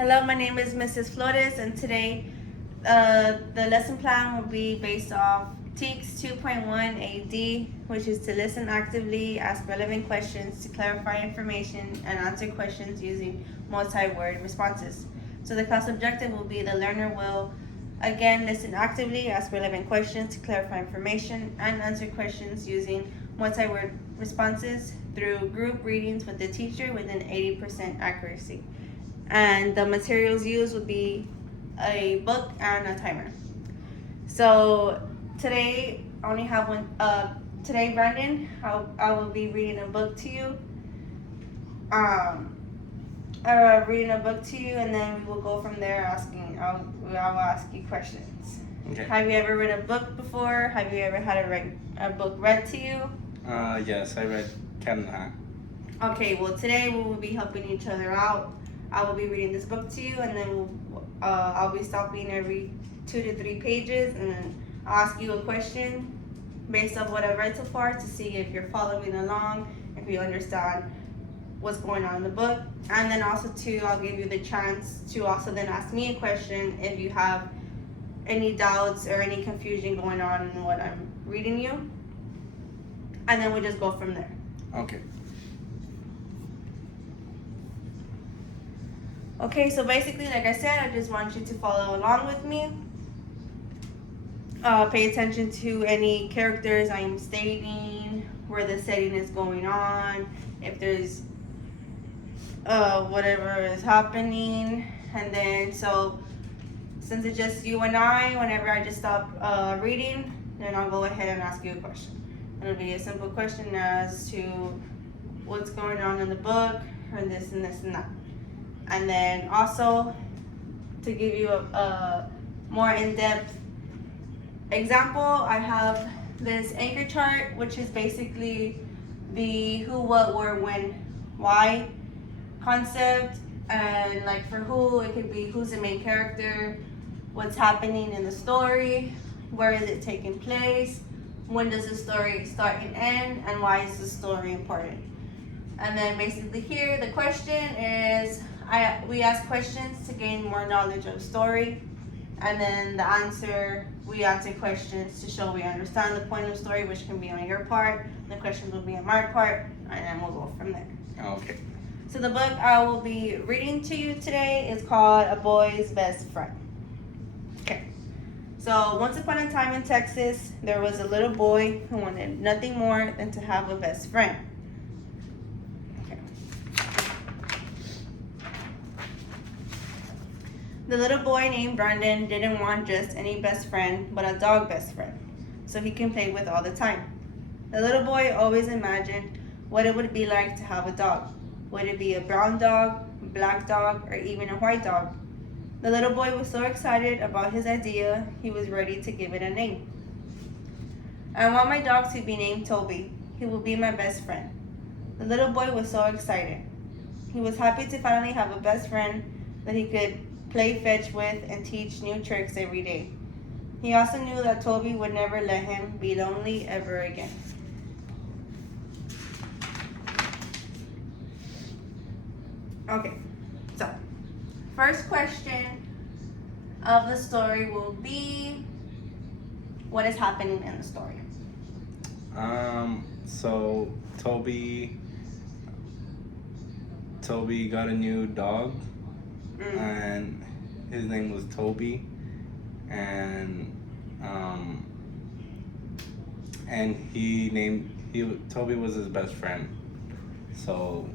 Hello, my name is Mrs. Flores, and today the lesson plan will be based off TEACS 2.1 AD, which is to listen actively, ask relevant questions, to clarify information, and answer questions using multi-word responses. So the class objective will be the learner will, again, listen actively, ask relevant questions, to clarify information, and answer questions using multi-word responses through group readings with the teacher with an 80% accuracy. And the materials used would be a book and a timer. So today I only have one. Today, Brandon, I will be reading a book to you. Reading a book to you, and then we will go from there. I will ask you questions. Okay. Have you ever read a book before? Have you ever had a book read to you? Yes, I read Cat in the Hat. Okay. Well, today we will be helping each other out. I will be reading this book to you, and then I'll be stopping every 2 to 3 pages, and then I'll ask you a question based on what I've read so far to see if you're following along, if you understand what's going on in the book. And then also too, I'll give you the chance to also then ask me a question if you have any doubts or any confusion going on in what I'm reading you. And then we just go from there. Okay. Okay, so basically, like I said, I just want you to follow along with me. Pay attention to any characters I'm stating, where the setting is going on, if there's whatever is happening. And then, so since it's just you and I, whenever I just stop reading, then I'll go ahead and ask you a question. It'll be a simple question as to what's going on in the book, or this and this and that. And then also, to give you a more in-depth example, I have this anchor chart, which is basically the who, what, where, when, why concept. And like for who, it could be who's the main character, what's happening in the story, where is it taking place, when does the story start and end, and why is the story important. And then basically here, the question is, we ask questions to gain more knowledge of the story, and then the answer, we answer questions to show we understand the point of the story, which can be on your part, the questions will be on my part, and then we'll go from there. Okay. So the book I will be reading to you today is called A Boy's Best Friend. Okay. So once upon a time in Texas, there was a little boy who wanted nothing more than to have a best friend. The little boy named Brandon didn't want just any best friend, but a dog best friend, so he can play with all the time. The little boy always imagined what it would be like to have a dog. Would it be a brown dog, black dog, or even a white dog? The little boy was so excited about his idea, he was ready to give it a name. I want my dog to be named Toby. He will be my best friend. The little boy was so excited. He was happy to finally have a best friend that he could play fetch with and teach new tricks every day. He also knew that Toby would never let him be lonely ever again. Okay, so first question of the story will be, what is happening in the story? So Toby got a new dog, and his name was Toby, and Toby was his best friend. So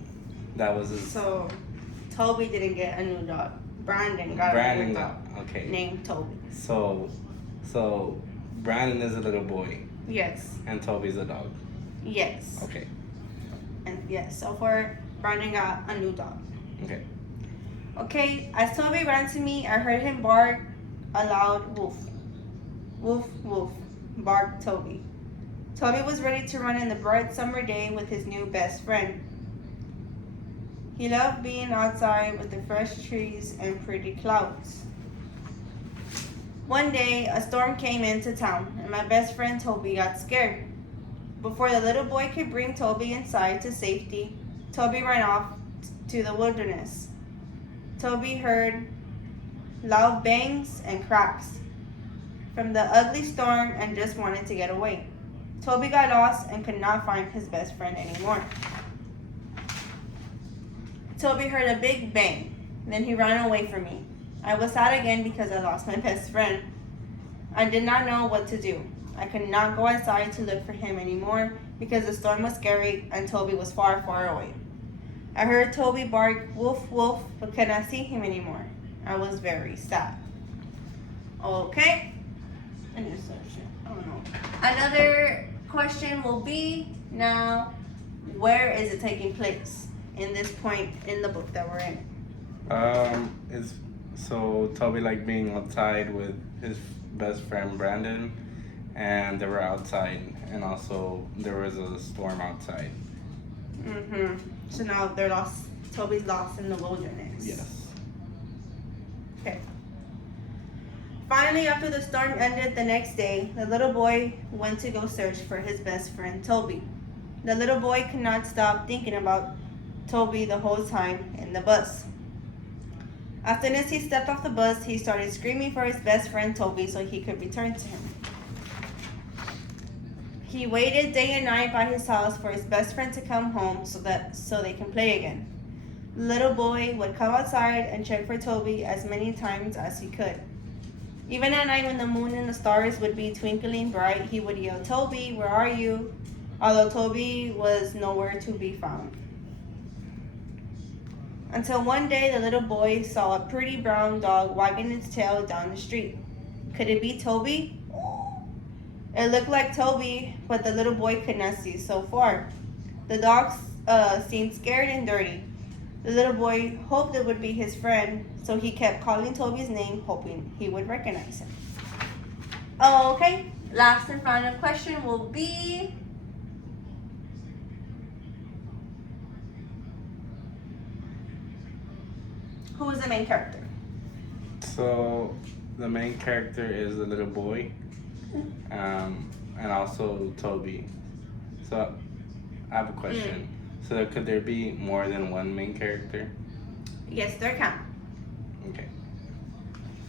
that was his. So Toby didn't get a new dog. Brandon got a new dog. Okay. Named Toby. So Brandon is a little boy. Yes. And Toby's a dog. Yes. Okay. And yes, so far Brandon got a new dog. Okay. Okay, as Toby ran to me, I heard him bark a loud woof. Woof, woof, barked Toby. Toby was ready to run in the bright summer day with his new best friend. He loved being outside with the fresh trees and pretty clouds. One day, a storm came into town, and my best friend Toby got scared. Before the little boy could bring Toby inside to safety, Toby ran off to the wilderness. Toby heard loud bangs and cracks from the ugly storm and just wanted to get away. Toby got lost and could not find his best friend anymore. Toby heard a big bang. Then he ran away from me. I was sad again because I lost my best friend. I did not know what to do. I could not go outside to look for him anymore because the storm was scary and Toby was far, far away. I heard Toby bark, woof, woof, but could not see him anymore. I was very sad. Okay. I don't know. Another question will be now, where is it taking place in this point in the book that we're in? It's so Toby liked being outside with his best friend Brandon, and they were outside, and also there was a storm outside. So now they're lost. Toby's lost in the wilderness. Yes. Okay. Finally, after the storm ended the next day, the little boy went to go search for his best friend Toby. The little boy could not stop thinking about Toby the whole time in the bus. As soon as he stepped off the bus, he started screaming for his best friend Toby so he could return to him. He waited day and night by his house for his best friend to come home so they can play again. The little boy would come outside and check for Toby as many times as he could. Even at night when the moon and the stars would be twinkling bright, he would yell, "Toby, where are you?" Although Toby was nowhere to be found. Until one day the little boy saw a pretty brown dog wagging its tail down the street. Could it be Toby? It looked like Toby, but the little boy could not see so far. The dog seemed scared and dirty. The little boy hoped it would be his friend, so he kept calling Toby's name, hoping he would recognize him. Okay, last and final question will be, who is the main character? So the main character is the little boy, and also Toby. So I have a question. So could there be more than one main character? Yes, there can. Okay.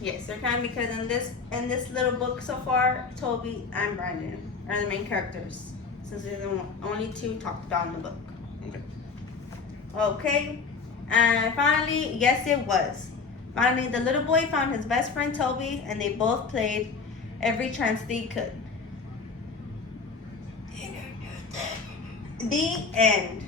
Yes, there can, because in this little book so far, Toby and Brandon are the main characters, since they're the only two talked about in the book. Okay. Okay, and finally, yes, it was. Finally, the little boy found his best friend Toby, and they both played every chance they could. The end.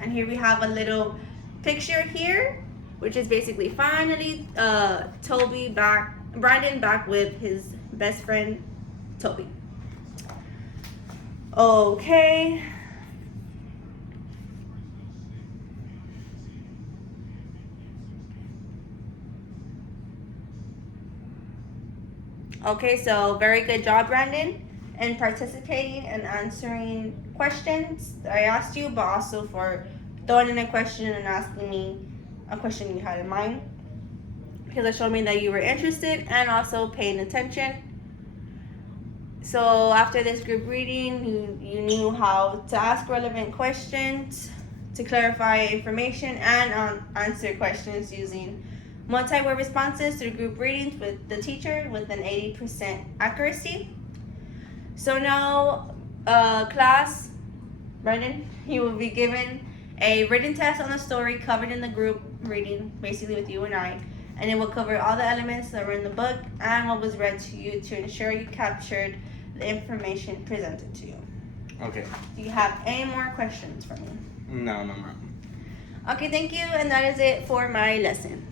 And here we have a little picture here, which is basically finally Brandon back with his best friend Toby. Okay. Okay, so very good job, Brandon, in participating and answering questions that I asked you, but also for throwing in a question and asking me a question you had in mind, because it showed me that you were interested and also paying attention. So after this group reading, you knew how to ask relevant questions, to clarify information, and answer questions using multi-word responses through group readings with the teacher with an 80% accuracy. So now, class, Brendan, you will be given a written test on the story covered in the group reading, basically with you and I, and it will cover all the elements that were in the book and what was read to you to ensure you captured the information presented to you. Okay. Do you have any more questions for me? No, ma'am. Okay, thank you, and that is it for my lesson.